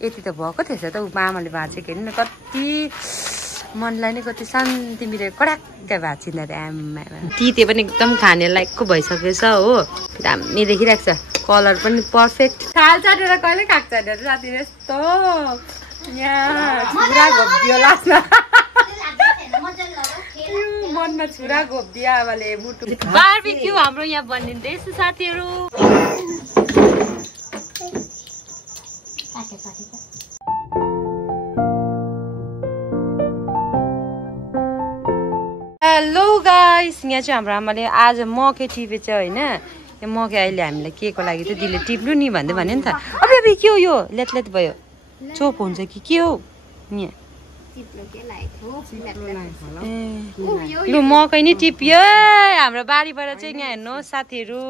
यति त भएको थिएछ त ऊ आमाले भाँचेको हेर्नु न कति मनलाई नै कति शान्ति मिलेर कडाक्क भाँचिँदा आमा तिते पनि एकदम खाने लायकको भइसकेछ हो दामी देखिरहेको छ कलर पनि पर्फेक्ट थाल चाटेर कहिले खाएको छैन साथी यस्तो यहाँ छुरा घोप्दियो लास्टमा मनमा छुरा घोप्दियो आमाले मुटु बार्बिक्यू हाम्रो यहाँ बनिँदैछ साथीहरू हेलो गाइस यहाँ चाहिँ हाम्रो आमाले आज मकै टिपेछ होइन यो मकै अहिले हामीलाई के को लागि चाहिँ दिले टिप्नु नि भन्दै भन्यो नि त अब के हो यो लेत भयो चोप हुन्छ कि के हो यहाँ लु मकै नि टिप्यो हाम्रो बारीबाट चाहिँ यहाँ हेर्नुहोस् साथीहरू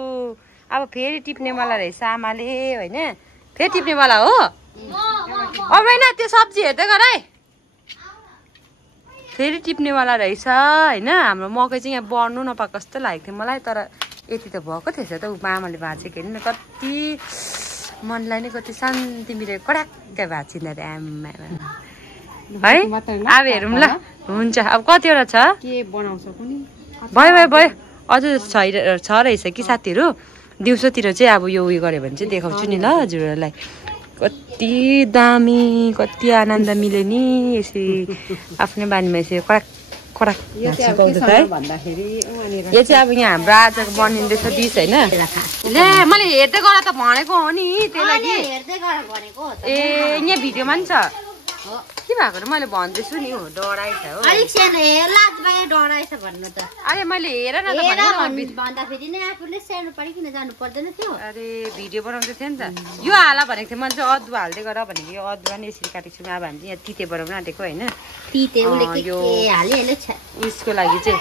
अब फेरि टिप्नेवाला रहेछ आमाले होइन फेरि टिप्नेवाला हो अब होइन त्यो सब्जी हेर्दै गर है फेरि टिप्नेवाला रहेछ होइन हाम्रो मकै चाहिँ यहाँ बढ्नु नपाएको जस्तो लागेको थियो मलाई तर यति त भएको थिएछ त ऊ आमाले भाँचेको हेर्नु न कति मनलाई नै कति शान्ति मिलेर कडाक्क भाँचिँदा आमा है अब हेरौँ ल हुन्छ अब कतिवटा छ के बनाउँछ कुनी भयो अझ छ रहेछ कि साथीहरू दिउँसोतिर चाहिँ अब यो उयो गऱ्यो भने चाहिँ देखाउँछु नि ल हजुरहरूलाई कति दामी कति आनन्द मिल्यो नि यसरी आफ्नै बानीमा यसरी कडाक कडाक पाउँदैछ है यो चाहिँ अब यहाँ हाम्रो आजको बनिँदैछ डिस होइन ले मैले हेर्दै गर त भनेको हो नि त्यही लागि ए यहाँ भिडियोमा नि छ के भएको र मैले भन्दैछु नि हो डराएछ हो अरे मैले हेर न अरे भिडियो बनाउँदै थियो नि त यो हाला भनेको थियो मैले चाहिँ अदुवा हाल्दै गर भनेको यो अदुवा नि यसरी काटेको छु अब हामी चाहिँ यहाँ तिते बनाउनु आँटेको होइन यसको लागि चाहिँ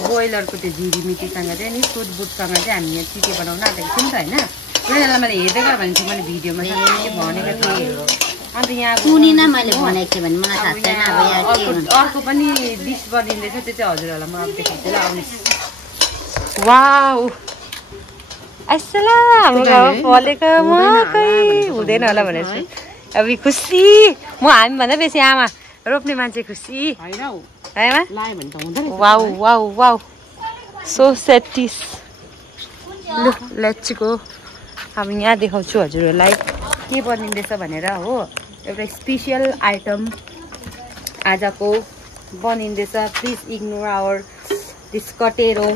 ब्रोइलरको त्यो झिरीमिटीसँग चाहिँ नि सुटबुटसँग चाहिँ हामी यहाँ तिते बनाउनु आँटेको थियौँ नि त होइन उनीहरूलाई मैले हेर्दै गर भनेको थिएँ मैले भिडियोमा भनेको थिएँ अन्त यहाँ मैले भनेको थिएँ भने मलाई थाहा छैन अब अर्को पनि डिस बनिँदैछ त्यो चाहिँ हजुरहरूलाई म अब देखाउँछु ल आउनुहोस् वाउ आइसला हाम्रो घरमा फलेको मकै हुँदैन होला भनेर अब खुसी म हामीभन्दा बेसी आमा रोप्ने मान्छे खुसी wow wow wow so satis लु लेट्स गो अब यहाँ देखाउँछु हजुरहरूलाई के बनिँदैछ भनेर हो एउटा स्पेसियल आइटम आजको बनिँदैछ प्लिज इग्नोर आवर दिस कटेरो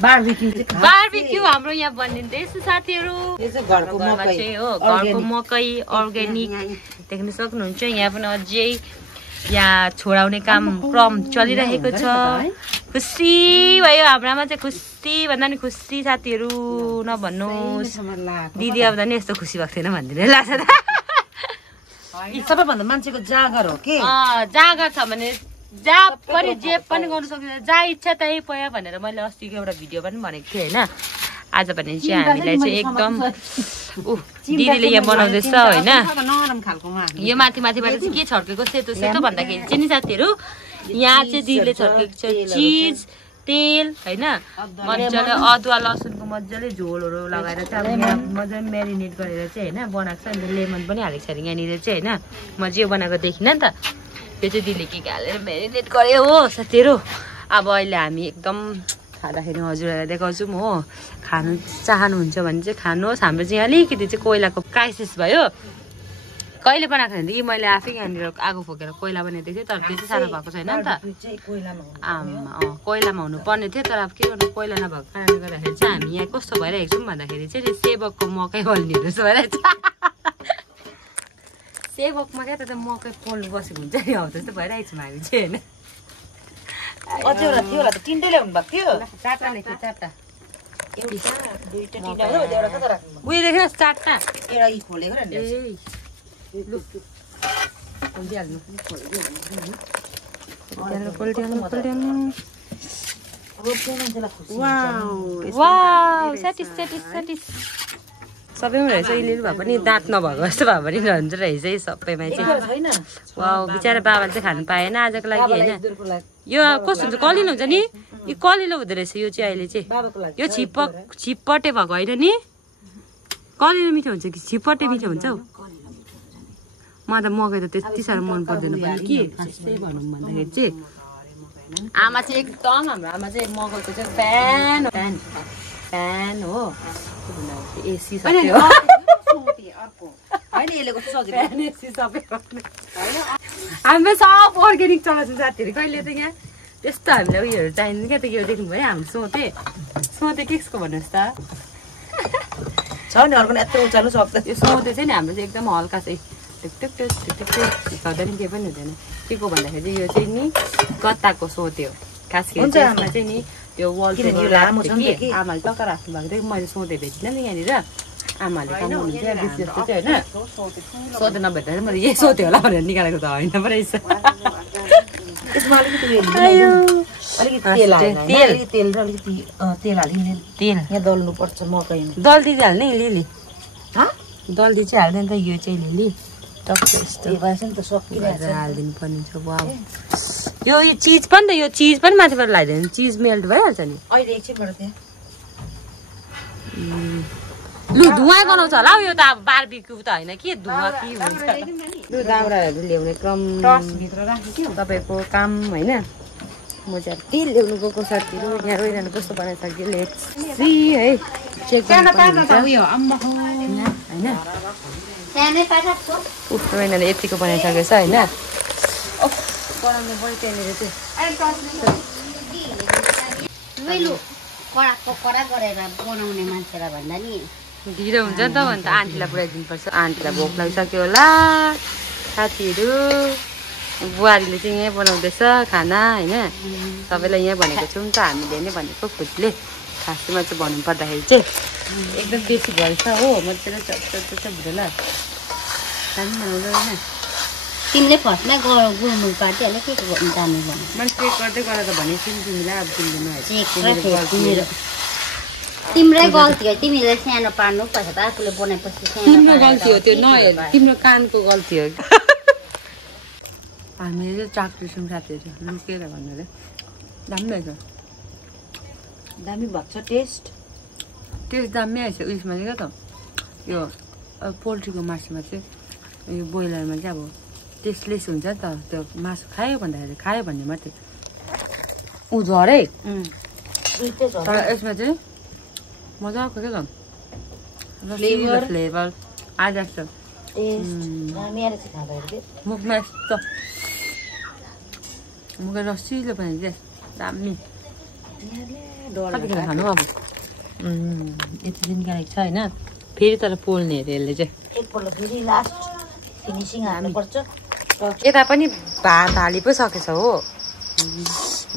बार्बिक्यू हाम्रो यहाँ बनिँदैछ साथीहरू घरको मकै अर्ग्यानिक देख्न सक्नुहुन्छ यहाँ पनि अझै यहाँ छोडाउने काम क्रम चलिरहेको छ खुसी भयो हाम्रोमा चाहिँ खुसी भन्दा नि खुसी साथीहरू नभन्नुहोस् दिदी आउँदा नि यस्तो खुसी भएको थिएन भनिदिनु लाग्छ त सबैभन्दा मान्छेको जाँगर हो के जाँगर छ भने जहाँ पनि जे पनि गर्नु सक्छ जहाँ इच्छा त्यही पयो भनेर मैले अस्तिको एउटा भिडियो पनि भनेको थिएँ होइन आज भने चाहिँ हामीलाई चाहिँ एकदम दिदीले यहाँ बनाउँदैछ होइन यो माथि माथिबाट चाहिँ के छर्केको सेतो सेतो भन्दाखेरि चाहिँ नि साथीहरू यहाँ चाहिँ दिदीले छर्केको छ चिज तेल होइन मजाले अदुवा लसुनको मजाले झोलहरू लगाएर चाहिँ अब यहाँ मजाले म्यारिनेट गरेर चाहिँ होइन बनाएको छ अन्त लेमन पनि हालेको छ अरे यहाँनिर चाहिँ होइन म जे बनाएको देखिनँ नि त त्यो चाहिँ दिदीले के हालेर म्यारिनेट गऱ्यो हो साथीहरू अब अहिले हामी एकदम खाँदाखेरि हजुरहरूलाई देखाउँछौँ हो खानु चाहनुहुन्छ भने चाहिँ खानुहोस् हाम्रो चाहिँ अलिकति चाहिँ कोइलाको क्राइसिस भयो कहिले बनाएको थियो भने मैले आफै यहाँनिर आगो फोकेर कोइला बनाइदिएको थिएँ तर त्यो चाहिँ साह्रो भएको छैन नि त आमा कोइलामा हुनुपर्ने थियो तर अब के गर्नु कोइला नभएको कारणले गर्दाखेरि चाहिँ हामी यहाँ कस्तो भइरहेको छौँ भन्दाखेरि चाहिँ सेवकको मकै बल्ने जस्तो भइरहेको छ सेवकमा क्या त मकै पोल्नु बसेको हुन्छ नि हौ त्यस्तो भइरहेको छौँ हामी चाहिँ होइन अझै एउटा थियो होला त तिनटै ल्याउनु भएको थियो चारवटा लेख्यो चारवटा उयो देख्नुहोस् चारवटा एउटा यी खोलेको र सबैमा रहेछ अलिअलि भए पनि दाँत नभएको जस्तो भए पनि रहन्छ रहेछ है सबैमा चाहिँ वाउ बिचरा बाबाले चाहिँ खानु पाएन आजको लागि होइन यो कस्तो हुन्छ कलिलो हुन्छ नि यो कलिलो हुँदो रहेछ यो चाहिँ अहिले चाहिँ यो छिप्पटे भएको होइन नि कलिलो मिठो हुन्छ कि छिपटे मिठो हुन्छ हौ मलाई त मकै त त्यति साह्रो मन पर्दैन पनि के त्यही भनौँ भन्दाखेरि चाहिँ आमा चाहिँ एकदम हाम्रो आमा चाहिँ मकैको चाहिँ फ्यान हो एसी सक्यो हामी सब अर्ग्यानिक चलाउँछ साथीहरू कहिले त यहाँ त्यस्तो हामीलाई उयोहरू चाहिँदैन क्या त यो देख्नु भयो हाम्रो सोते केको भन्नुहोस् त छ नि अर्को यत्रो उचाल्नु सक्छ यो सोते चाहिँ नि हाम्रो चाहिँ एकदम हल्का चाहिँ टिक गर्दा नि केही पनि हुँदैन के को भन्दाखेरि चाहिँ यो चाहिँ नि गत्ताको सोते हो खास गरी यसमा चाहिँ नि त्यो वल चाहिँ आमाले टक्क राख्नु भएको थियो मैले सोते भेटिनँ नि यहाँनिर आमाले कमाउनु थियो बेसी जस्तो चाहिँ होइन सोते नभेट्दा चाहिँ मैले यही सोते होला भनेर निकालेको त होइन पो रहेछ यसमा अलिकति तेल यहाँ दल्नुपर्छ मकैमा दल्दी चाहिँ हाल्ने लिली दल्दी चाहिँ हाल्दैन त यो चाहिँ लिली टक्क यस्तो हालिदिनु पर्ने छ यो चिज पनि त यो चिज पनि माथिबाट लगाइदियो भने चिज मेल्ट भइहाल्छ नि अहिले एकछिनबाट त्यहाँ लु धुवा गनाउँछ होला हौ यो त अब बारबिक्यू त होइन के धुवा के हुन्छ लु दाउराहरू ल्याउने क्रम तपाईँको काम होइन म चाहिँ के ल्याउनु गएको साथीहरू यहाँ रोइरहनु कस्तो बनाइसक्यो लेट्स सी है चेक उस्तो यिनीहरूले यतिको बनाइसकेको छ होइन बनाउनु पऱ्यो त्यहाँनिर चाहिँ ढिलो हुन्छ नि त भन्त आन्टीलाई पुऱ्याइदिनुपर्छ आन्टीलाई भोक लागिसक्यो होला साथीहरू बुहारीले चाहिँ यहीँ बनाउँदैछ खाना होइन सबैलाई यहाँ भनेको छौँ त हामीले नै भनेको खुदले खासमा चाहिँ भन्नु पर्दाखेरि चाहिँ एकदम बेसी भएछ हो मजाले भुटेर खानु बनाउँदै होइन तिमीले फर्स्टमै गुल्मुल पार्टी के जानु भने मैले चेक गर्दै गरेर त भनेको थिएँ नि तिमीलाई अब तिमीले तिम्रै गल्ती हो तिमीले सानो पार्नु पर्छ त आफूले बनाएपछि तिम्रो गल्ती हो त्यो नहेर तिम्रो कानको गल्ती हो हामीले चाहिँ चाक्रिसौँ साथीहरू लुकेर भन्नु दामी रहेछ दामी भएको छ टेस्ट दामी आएछ उयसमा चाहिँ क्या त यो पोल्ट्रीको मासुमा चाहिँ यो ब्रोइलरमा चाहिँ अब टेस्टलेस हुन्छ नि त त्यो मासु खायो भन्दाखेरि खायो भन्ने मात्रै ऊ झरै तर यसमा चाहिँ मजाको क्या त फ्लेभर आइरहेको छ मुखमा यस्तो मुखमा रसिलो पनि चाहिँ दामी कतिखेर खानु अब यति दिन निकालेको छ होइन फेरि तर पोल्ने अरे यसले चाहिँ एकपल्ट फेरि लास्ट फिनिसिङ हाल्नुपर्छ यता पनि भात हाली पो सकेछ हो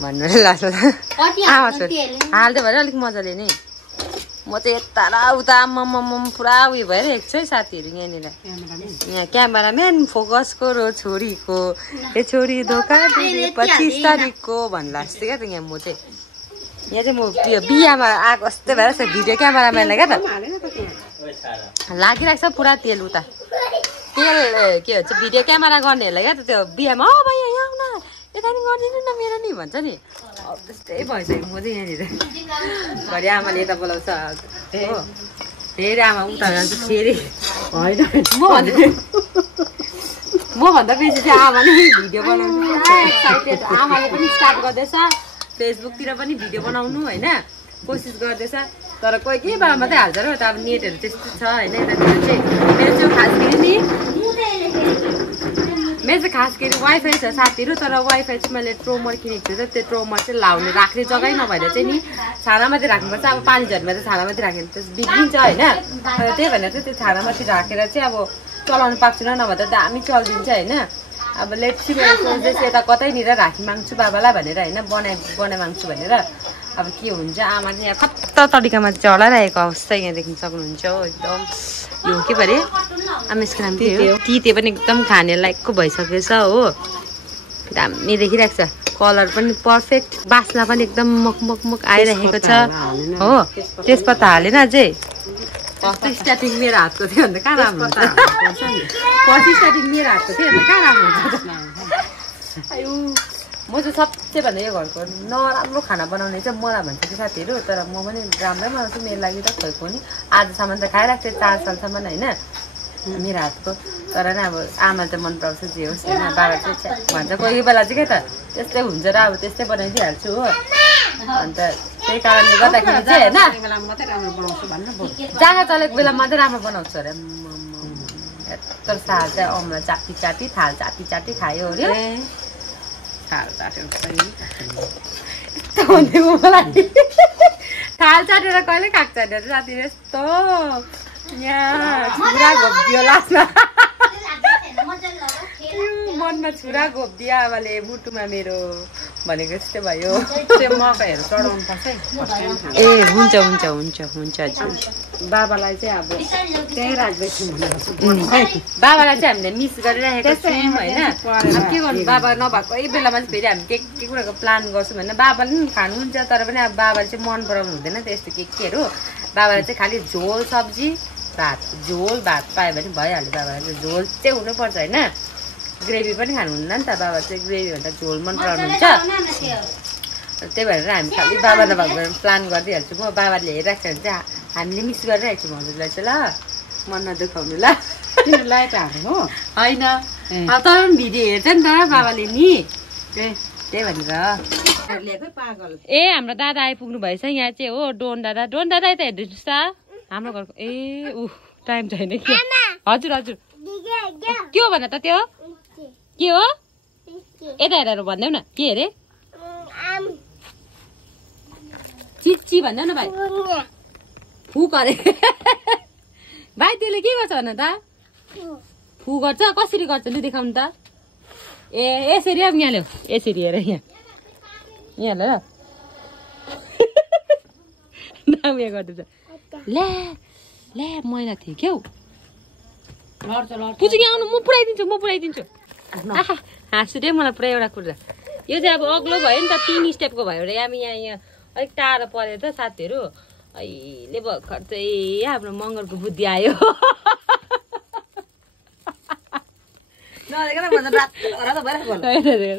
भन्नु लाग्छ हाल्दै भएर अलिक मजाले नि म चाहिँ यता र उता मम पुरा उयो भइरहेको छु है साथीहरू यहाँनिर यहाँ क्यामेराम्यान फोकस गरो छोरीको ए छोरी धोका 25 तारिकको भन्ला जस्तो क्या त यहाँ म चाहिँ यहाँ चाहिँ म बिहामा आएको जस्तै भएर भिडियो क्यामेराम्यानलाई क्या त लागिरहेको छ पुरा तेल उता तेल के भन्छ भिडियो क्यामेरा गर्नेहरूलाई क्या त त्यो बिहामा भैया यहाँ आउन यता नि गरिदिनु न मेरो नि भन्छ नि त्यस्तै भइसक्यो म चाहिँ यहाँनिर घरि आमाले यता बोलाउँछ हो फेरि आमा उता जान्छ फेरि होइन म भन्दा बेसी चाहिँ आमाले भिडियो बनाउनु आमाले पनि स्टार्ट गर्दैछ फेसबुकतिर पनि भिडियो बनाउनु होइन कोसिस गर्दैछ तर कोही के बेला मात्रै हाल्छ र त अब नेटहरू त्यस्तो छ होइन यतातिर चाहिँ मेरो चाहिँ खास गरी नि मेरो चाहिँ खास गरी वाइफाई छ साथीहरू तर वाइफाई चाहिँ मैले ट्रोमर किनेको छु त त्यो ट्रोमर चाहिँ लाउने राख्ने जग्गै नभएर चाहिँ नि छानामाथि राख्नुपर्छ अब पानी झरीमा चाहिँ छानामाथि राखेर चाहिँ बिग्रिन्छ होइन त्यही भनेर चाहिँ त्यो छानामाथि राखेर चाहिँ अब चलाउनु पाएको छुइनँ नभए त दामी चलिदिन्छ होइन अब लेट्सी मेरो सोच्दैछु यता कतैनिर राखी माग्छु बाबालाई भनेर होइन बनाइ माग्छु भनेर अब के हुन्छ आमा चाहिँ यहाँ कत्ता तरिकामा चलाइरहेको अवस्था यहाँ देख्न सक्नुहुन्छ हो एकदम यो के परे आमेसको नाम के हो तिते पनि एकदम खाने लायकको भइसकेछ हो दामी देखिरहेको छ कलर पनि पर्फेक्ट बास्ना पनि एकदम मक आइरहेको छ हो तेजपत्ता हालेन अझै फर्स्ट स्टार्टिङ मेरो हातको थियो भने त कहाँ राम्रो हुन्छ फर्स्ट स्टार्टिङ मेरो हातको थियो भने त कहाँ राम्रो हुन्छ म चाहिँ सबसे भन्दा यो घरको नराम्रो खाना बनाउने चाहिँ मलाई भन्छ कि साथीहरू तर म पनि राम्रै बनाउँछु मेरो लागि त खोइ पनि आजसम्म त खाइरहेको थिएँ 4 सालसम्म होइन मेरो हातको तर नि अब आमा चाहिँ मन पराउँछ जे होस् होइन बाबा चाहिँ भन्छ कोही बेला चाहिँ के त त्यस्तै हुन्छ र अब त्यस्तै बनाइदिइहाल्छु हो अन्त त्यही कारणले गर्दाखेरि चाहिँ होइन जाँगा चलेको बेला मात्रै राम्रो बनाउँछु अरे तर साल चाहिँ अमला चाटी चाटी थाल चाटी चाटी खायो अरे थाल चाटेर कहिले खाएको छैन साथी यस्तो यहाँ छुरा घोप्दियो लास्टमा मनमा छुरा घोप्दियो आमाले मुटुमा मेरो भनेको जस्तै भयो त्यो मकैहरू चढाउनु पर्छ ए हुन्छ हुन्छ हुन्छ हुन्छ हजुर बाबालाई चाहिँ अब त्यही राख्दैछु बाबालाई चाहिँ हामीले मिस गरिरहेको छौँ होइन अब के गर्नु बाबा नभएकै बेलामा चाहिँ फेरि हामी के कुराको प्लान गर्छौँ होइन बाबाले पनि खानुहुन्छ तर पनि अब बाबाले चाहिँ मन पराउनु हुँदैन त्यस्तो केहरू बाबाले चाहिँ खालि झोल सब्जी भात झोल भात पायो भने भइहाल्यो बाबालाई चाहिँ झोल चाहिँ हुनुपर्छ होइन ग्रेभी पनि खानुहुन्न नि त बाबा चाहिँ ग्रेभी भन्दा झोल मन पराउनुहुन्छ त्यही भएर हामी खालि बाबा नभएको प्लान गरिदिइहाल्छु म बाबाले हेरिरहेको छ भने चाहिँ हामीले मिस गरिरहेको छौँ हजुरलाई चाहिँ ल मन नदुखाउनु ल तिमीलाई त हाल्नु होइन अब तर पनि भिडियो हेर्छ नि त बाबाले नि त्यही भनेर ए हाम्रो दादा आइपुग्नु भएछ यहाँ चाहिँ हो डोन दादा त हेर्नुहोस् त हाम्रो घरको ए टाइम छैन कि हजुर हजुर के हो भन त त्यो के हो यता हेरेर भनिदेऊ न के अरे चिच्ची भन्देऊ न भाइ फुक अरे भाइ त्यसले के गर्छ भन त फु गर्छ कसरी गर्छ लु देखाउनु त ए यसरी अब यहाँ ल्याऊ यसरी हेर यहाँ ल नाम यहाँ गर्दैछ ल्या मैला थियो क्या पुछु कि आउनु म पुऱ्याइदिन्छु हाँसु रे मलाई पुरा एउटा कुरा यो चाहिँ अब अग्लो भयो नि त 3 स्टेपको भयो र हामी यहाँ अलिक टाढो पऱ्यो त साथीहरू अहिले भर्खर चाहिँ हाम्रो मङ्गलको बुद्धि आयो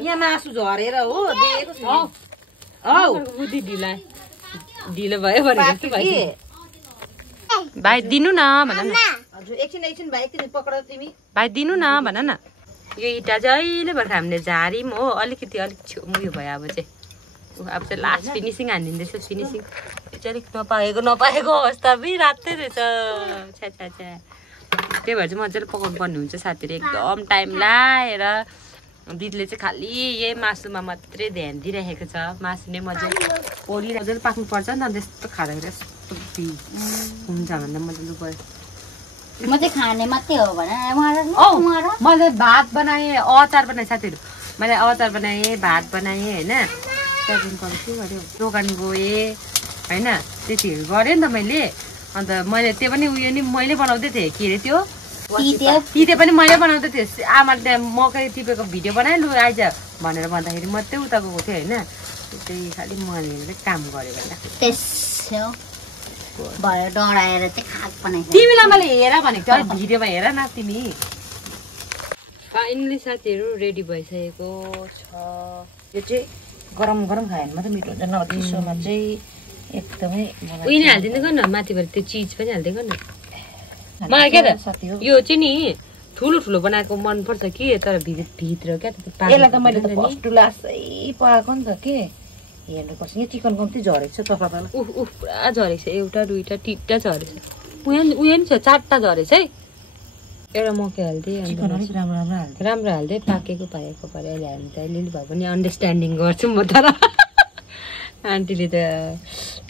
यहाँ मासु झरेर हो बुद्धि ढिलो भयो भने जस्तो भयो भाइ दिनु न भन न एकछिन भाइ एकछिन पक्र तिमी भाइ दिनु न भन न यो इँटा चाहिँ अहिले भर्खर हामीले झार्यौँ हो अलिकति अलिक उयो भयो अब चाहिँ लास्ट फिनिसिङ हानिदिँदैछ फिनिसिङ यो चाहिँ अलिक नपाएको अवस्था पनि रातै रहेछ छ्या त्यही भएर चाहिँ मजाले पकाउनु पर्ने हुन्छ साथीहरू एकदम टाइम लाएर दिदीले चाहिँ खालि यही मासुमा मात्रै ध्यान दिइरहेको छ मासु नै मजाले मजाले पाक्नुपर्छ नि त त्यस्तो खाँदाखेरि यस्तो हुन्छ भन्दा मजाले गयो म चाहिँ खाने मात्रै हो भने मैले भात बनाएँ अचार बनाएँ साथीहरू मैले अचार बनाएँ भात बनाएँ होइन त्यहाँदेखिको के गरेँ दोकान गएँ होइन त्यतिहरू गरेँ नि त मैले अन्त मैले त्यो पनि उयो नि मैले बनाउँदै थिएँ के अरे त्यो तिते पनि मैले बनाउँदै थिएँ आमाले त्यहाँ मकै टिपेको भिडियो बनाएँ लु आइज भनेर भन्दाखेरि मात्रै उता गएको थियो होइन त्यही खालि मैले काम गरेँ भन्दा भयो डराएर चाहिँ खाक बनाएछ तिमीलाई मैले हेर भनेको थियो भिडियोमा हेर न तिमी फाइनली साथीहरू रेडी भइसकेको छ यो चाहिँ गरम गरम खायो भने मात्रै मिठो हुन्छ न चिसोमा चाहिँ एकदमै उयो नै हालिदिँदै गर्न माथिबाट त्यो चिज पनि हालिदिँदै गर्न मलाई क्या त यो चाहिँ नि ठुलो बनाएको मनपर्छ कि तर भित्र क्या त यसलाई त मैले त फर्स्ट लासै पकाएको नि त के हेर्नुपर्छ यहाँ चिकन कम्ती झरेको छ तपाईँलाई पुरा झरेको छ एउटा दुईटा तिनवटा झरेछ उयो नि छ 4टा झरेछ है एउटा मकै हालिदिएँ राम्रो हालिदिएँ पाकेको पाएको पऱ्यो अहिले हामी त अलिअलि भए पनि अन्डरस्ट्यान्डिङ गर्छौँ म तर आन्टीले त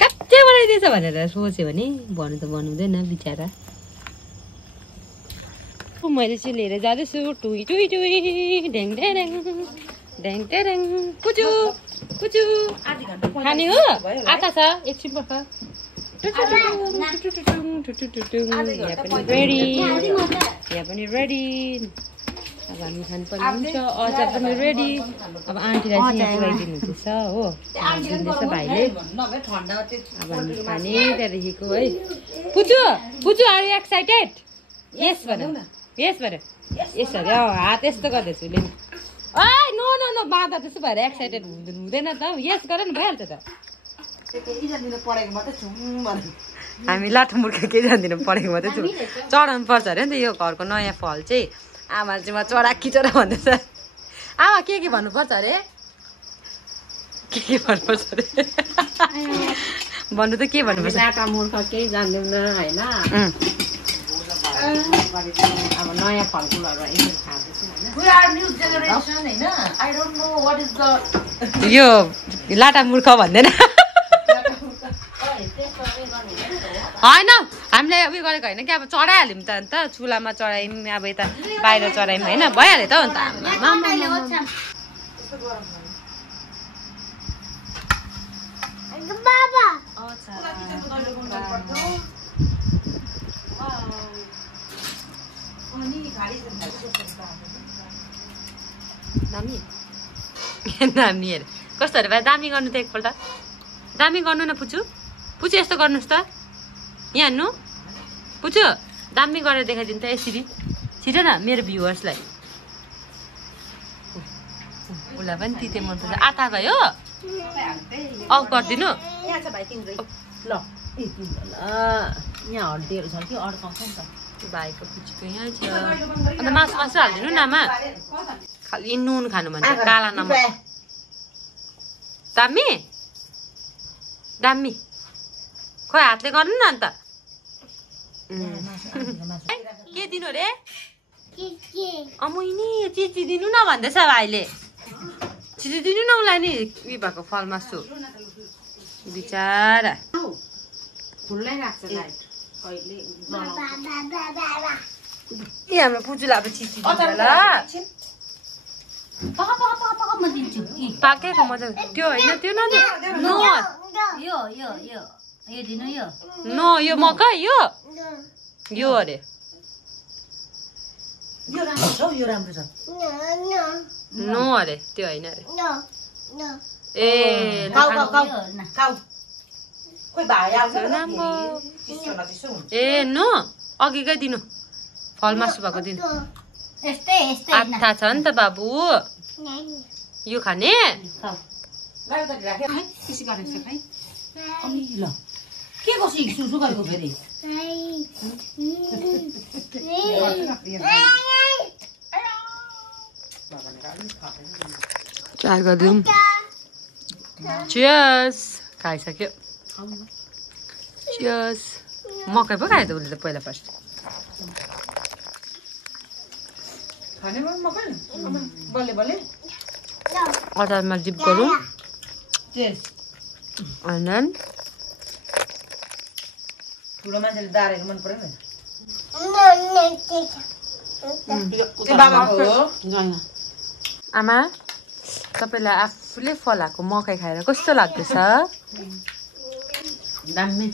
काँचै बनाइदिएछ भनेर सोच्यो भने भन्नु त बनाउँदैन बिचरा मैले चाहिँ लिएर जाँदैछु टुई टुई टुई ढ्याङ ढ्याङ ढ्याङ ढ्याङ कुचु कुचु खाने हो आँखा छ एकछिन पर्ख यहाँ पनि रेडी अब हामी खानुपर्ने हुन्छ अचार पनि रेडी अब आन्टीलाई चाहिँ यहाँ पुऱ्याइदिनु हुँदैछ हो दिँदैछ भाइले अब हामी खाने त्यहाँदेखिको है पुचु आर यु एक्साइटेड यस भन यस भन यस अरे हात यस्तो गर्दैछु उसले नो नो नो बाँधा त्यसो भएर एक्साइटेड हुँदैन त यस गर नि भइहाल्छ त हामी लाठो मूर्ख केही जान्दिनँ पढेको मात्रै छु चढाउनु पर्छ अरे नि त यो घरको नयाँ फल चाहिँ आमाले चाहिँ म चढा खिचरा भन्दैछ आमा के भन्नुपर्छ अरे के भन्नुपर्छ अरे भन्नु त के भन्नुपर्छ लाटा मूर्ख केही जान्दैनौँ होइन अब नयाँ फलफुलहरू यसरी खाँदैछौँ होइन यो लाटा मूर्ख भन्दैन होइन हामीले उयो गरेको होइन कि अब चढाइहाल्यौँ त अन्त चुलामा चढायौँ अब यता बाहिर चढायौँ होइन भइहाल्यो त अन्त दामी दामी हेर कस्तो अरे भाइ दामी गर्नु त एकपल्ट दामी गर्नु न पुछु पुछु यस्तो गर्नुहोस् त यहाँ हेर्नु पुछु दामी गरेर देखाइदिनु त यसरी छिटो न मेरो भ्युवर्सलाई उसलाई पनि तिते मन पर्छ आथा भयो अफ गरिदिनु ल यहाँ हड्डीहरू छ कि अड्काउँछ नि त भाइको पुचुको यहाँ छ अन्त मासु मासु हालिदिनु न आमा खालि नुन खानु भन्छ काला नमक दामी दामी खोइ हातले गर्नु न अन्त के दिनु रे अमुइनी चिची दिनु न भन्दैछ भाइले छिटो दिनु न उसलाई नि उयो भएको फल मासु बिचारा खुल्लै राख्छ लाइट कहिले ए हाम्रो पुजुलाई अब चिची दिन्छ ल पाकेको मजा त्यो होइन त्यो नो नो यो मकै यो अरे यो राम्रो छ यो राम्रो छ नो अरे त्यो होइन अरे ए ए नो अघिकै दिनु फल मासु भएको दिनु आथा छ नि त बाबु यो खाने के कसो सुसु गरेको फेरि ट्राई गरिदिउँ चियर्स खाइसक्यो चियर्स मकै पो खायो त उसले त पहिला फर्स्ट अचारमा डिप गरौँ and then ठुलो मान्छेले दारेको मन पर्दैन आमा तपाईँलाई आफूले फलाएको मकै खाएर कस्तो लाग्दैछ दामी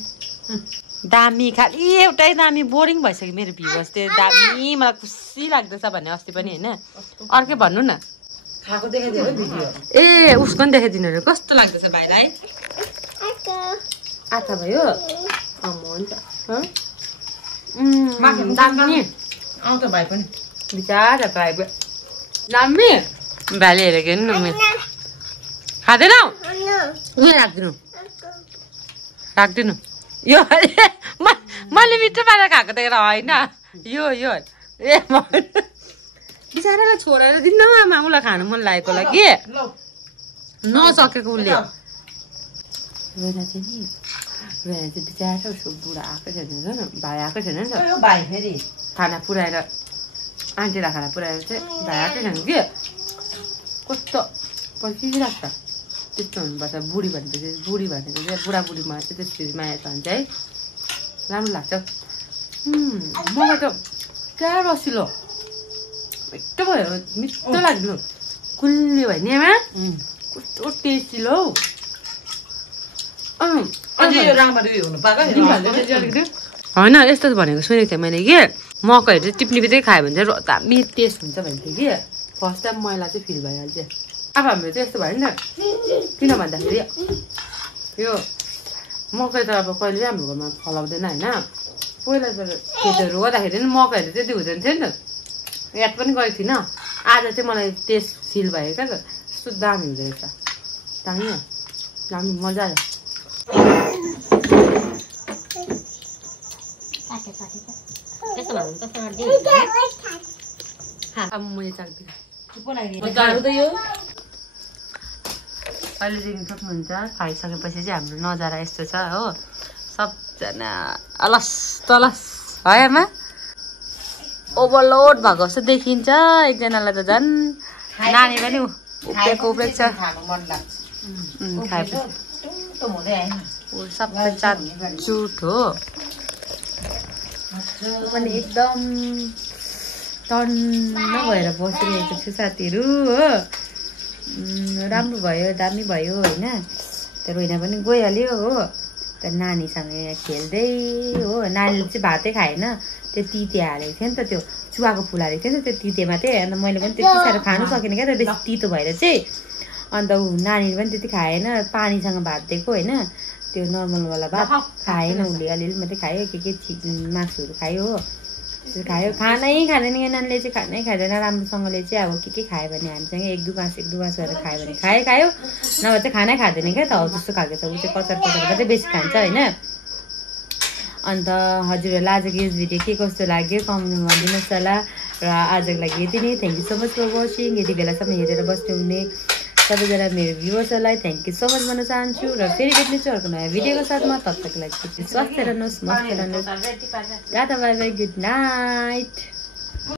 दामी खालि एउटै दामी बोरिङ भइसक्यो मेरो भ्युवर्स त्यो दामी मलाई खुसी लाग्दैछ भन्ने अस्ति पनि होइन अर्कै भन्नु न खाएको देखाइदियो भिडियो ए उसको पनि देखाइदिनु अरे कस्तो लाग्दैछ भाइलाई आथा भयो दामी आउँछ भाइ पनि बिचारा भाइ दामी भाइले हेरेको नि खाँदैनौ उयो राखिदिनु यो मैले मिठो पारेर खाएको देखेर होइन यो ए बिचारालाई छोडेर दिन्न आमा उसलाई खानु मन लागेको लागि नसकेको उसले रोना चाहिँ बिचारा उसको बुढा आएको छैन भाइ आएको छैन नि त भाइ फेरि खाना पुऱ्याएर आन्टीलाई खाना पुऱ्याएर चाहिँ भाइ आएकै छैन कि कस्तो पर्खिरहेको छ त्यस्तो हुनुपर्छ बुढी भनेपछि चाहिँ बुढाबुढीमा चाहिँ त्यसरी माया छ भने चाहिँ राम्रो लाग्छ मलाई त क्या रसिलो मिठो भयो मिठो लाग्नु कुल्ली भयो नि आमा कस्तो टेस्टी हौ होइन यस्तो भनेको सुनेको थिएँ मैले कि मकैहरू चाहिँ टिप्ने बित्तिकै खायो भने चाहिँ दामी टेस्ट हुन्छ भन्थ्यो कि फर्स्ट टाइम मैला चाहिँ फिल भइहाल्छ अब हाम्रो चाहिँ यस्तो भयो नि त किन भन्दाखेरि यो मकै त अब कहिले चाहिँ हाम्रो घरमा फलाउँदैन होइन पहिला त खेतहरू गर्दाखेरि नि मकैहरू चाहिँ हुँदैन थियो नि त याद पनि गरेको थिइनँ आज चाहिँ मलाई टेस्ट फिल भयो क्या त कस्तो दामी हुँदो रहेछ दामी दामी मजा आयो मैले चाख्दिनँ अहिले देख्न सक्नुहुन्छ खाइसकेपछि चाहिँ हाम्रो नजारा यस्तो छ हो सबजना अलस तलस है आमा ओभरलोड भएको जस्तो देखिन्छ एकजनालाई त झन् नानी पनि उब्रेको छ सबै चाटचुट हो पनि एकदम टन्न भएर बसिरहेको छु साथीहरू हो राम्रो भयो दामी भयो होइन त्यो रोइना पनि गइहाल्यो हो त्यहाँ नानीसँग खेल्दै हो नानीले चाहिँ भातै खाएन त्यो तिते हालेको थियो नि त त्यो चुवाको फुल हालेको थियो नि त त्यो तितेमा चाहिँ अन्त मैले पनि त्यति साह्रो खानु सकेन क्या त बेसी तितो भएर चाहिँ अन्त नानीले पनि त्यति खाएन पानीसँग भात दिएको होइन त्यो नर्मलवाला भात खाएन उसले अलिअलि मात्रै खायो के मासुहरू खायो हो त्यो खायो खानै खाँदैन यो नानीले चाहिँ खानै खाँदैन राम्रोसँगले चाहिँ अब के खायो भने हामीसँग एक दुगास गरेर खायो भने खायो नभए चाहिँ खानै खाँदैन क्या त हौ त्यस्तो खालको छ ऊ चाहिँ कचर मात्रै बेसी खान्छ होइन अन्त हजुरहरूलाई आजको यस भिडियो के कस्तो लाग्यो कमेन्टमा भनिदिनुहोस् होला र आजको लागि यति नै thank you so much for watching यति बेलासम्म हेरेर बस्नुहुने सबैजना मेरो भ्युवर्सहरूलाई थ्याङ्क यू सो मच भन्न चाहन्छु र फेरि भेट्नेछु अर्को नयाँ भिडियोको साथमा तब तकको लागि स्वस्थ रहनुहोस् मस्त रहनुहोस् tata bye by good night